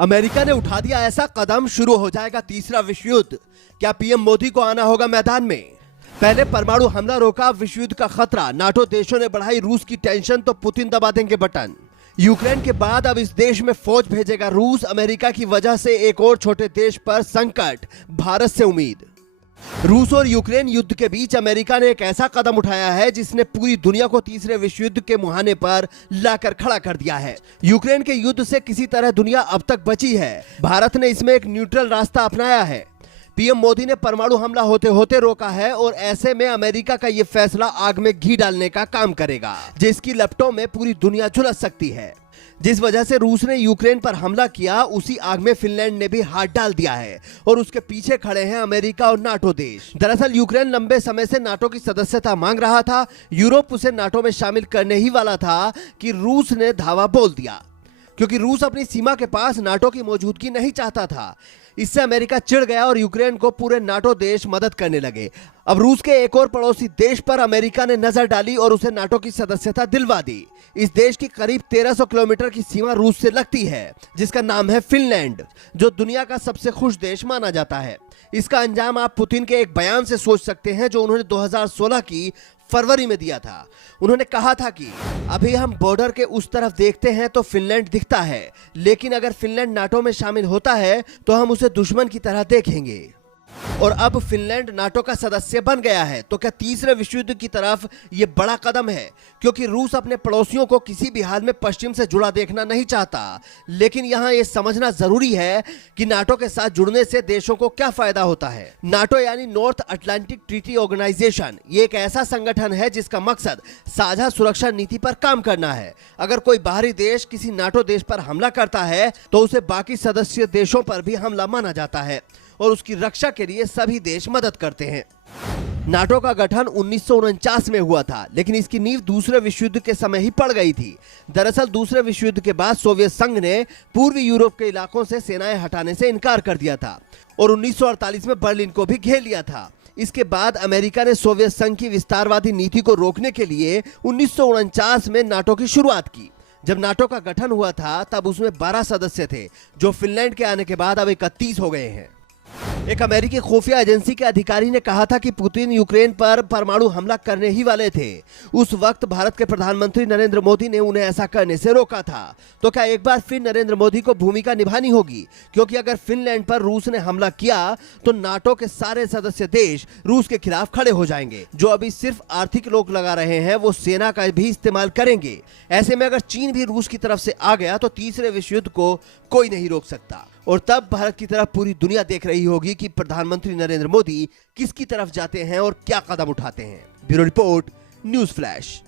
America ने उठा दिया ऐसा कदम, शुरू हो जाएगा तीसरा विश्व युद्ध। क्या पीएम मोदी को आना होगा मैदान में? पहले परमाणु हमला रोका, विश्व युद्ध का खतरा। नाटो देशों ने बढ़ाई रूस की टेंशन तो पुतिन दबा देंगे बटन। यूक्रेन के बाद अब इस देश में फौज भेजेगा रूस। अमेरिका की वजह से एक और छोटे देश पर संकट, भारत से उम्मीद। रूस और यूक्रेन युद्ध के बीच अमेरिका ने एक ऐसा कदम उठाया है जिसने पूरी दुनिया को तीसरे विश्व युद्ध के मुहाने पर लाकर खड़ा कर दिया है। यूक्रेन के युद्ध से किसी तरह दुनिया अब तक बची है। भारत ने इसमें एक न्यूट्रल रास्ता अपनाया है। पीएम मोदी ने परमाणु हमला होते होते रोका है और ऐसे में अमेरिका का यह फैसला आग में घी डालने का काम करेगा, जिसकी लपटों में पूरी दुनिया झुलस सकती है। जिस वजह से रूस ने यूक्रेन पर हमला किया, उसी आग में फिनलैंड ने भी हाथ डाल दिया है और उसके पीछे खड़े हैं अमेरिका और नाटो देश। दरअसल यूक्रेन लंबे समय से नाटो की सदस्यता मांग रहा था। यूरोप उसे नाटो में शामिल करने ही वाला था कि रूस ने धावा बोल दिया, क्योंकि रूस अपनी सीमा के पास नाटो की मौजूदगी नहीं चाहता था। इससे अमेरिका चिढ़ गया और यूक्रेन को पूरे नाटो देश मदद करने लगे। अब रूस के एक और पड़ोसी देश पर अमेरिका ने नजर डाली और उसे नाटो की सदस्यता दिलवा दी। इस देश की करीब 1300 किलोमीटर की सीमा रूस से लगती है, जिसका नाम है फिनलैंड, जो दुनिया का सबसे खुश देश माना जाता है। इसका अंजाम आप पुतिन के एक बयान से सोच सकते हैं, जो उन्होंने 2016 की फरवरी में दिया था। उन्होंने कहा था कि अभी हम बॉर्डर के उस तरफ देखते हैं तो फिनलैंड दिखता है, लेकिन अगर फिनलैंड नाटो में शामिल होता है तो हम उसे दुश्मन की तरह देखेंगे। और अब फिनलैंड नाटो का सदस्य बन गया है, तो क्या तीसरे विश्व युद्ध की तरफ यह बड़ा कदम है? क्योंकि रूस अपने पड़ोसियों को किसी भी हाल में पश्चिम से जुड़ा देखना नहीं चाहता। लेकिन यहां यह समझना जरूरी है कि नाटो के साथ जुड़ने से देशों को क्या फायदा होता है। नाटो यानी नॉर्थ अटलांटिक ट्रीटी ऑर्गेनाइजेशन, ये एक ऐसा संगठन है जिसका मकसद साझा सुरक्षा नीति पर काम करना है। अगर कोई बाहरी देश किसी नाटो देश पर हमला करता है तो उसे बाकी सदस्य देशों पर भी हमला माना जाता है और उसकी रक्षा के लिए सभी देश मदद करते हैं। नाटो का गठन 1949 में हुआ था, लेकिन इसकी नींव दूसरे विश्व युद्ध के समय ही पड़ गई थी। दरअसल दूसरे विश्व युद्ध के बाद सोवियत संघ ने पूर्वी यूरोप के इलाकों से सेनाएं हटाने से इनकार कर दिया था और 1948 में बर्लिन को भी घेर लिया था। इसके बाद अमेरिका ने सोवियत संघ की विस्तारवादी नीति को रोकने के लिए 1949 में नाटो की शुरुआत की। जब नाटो का गठन हुआ था तब उसमें 12 सदस्य थे, जो फिनलैंड के आने के बाद अब 31 हो गए हैं। एक अमेरिकी खुफिया एजेंसी के अधिकारी ने कहा था कि पुतिन यूक्रेन पर परमाणु हमला करने ही वाले थे। उस वक्त भारत के प्रधानमंत्री नरेंद्र मोदी ने उन्हें ऐसा करने से रोका था। तो क्या एक बार फिर नरेंद्र मोदी को भूमिका निभानी होगी? क्योंकि अगर फिनलैंड पर रूस ने हमला किया तो नाटो के सारे सदस्य देश रूस के खिलाफ खड़े हो जाएंगे। जो अभी सिर्फ आर्थिक रोक लगा रहे हैं, वो सेना का भी इस्तेमाल करेंगे। ऐसे में अगर चीन भी रूस की तरफ से आ गया तो तीसरे विश्व युद्ध को कोई नहीं रोक सकता। और तब भारत की तरफ पूरी दुनिया देख रही होगी कि प्रधानमंत्री नरेंद्र मोदी किसकी तरफ जाते हैं और क्या कदम उठाते हैं। Bureau report, news flash.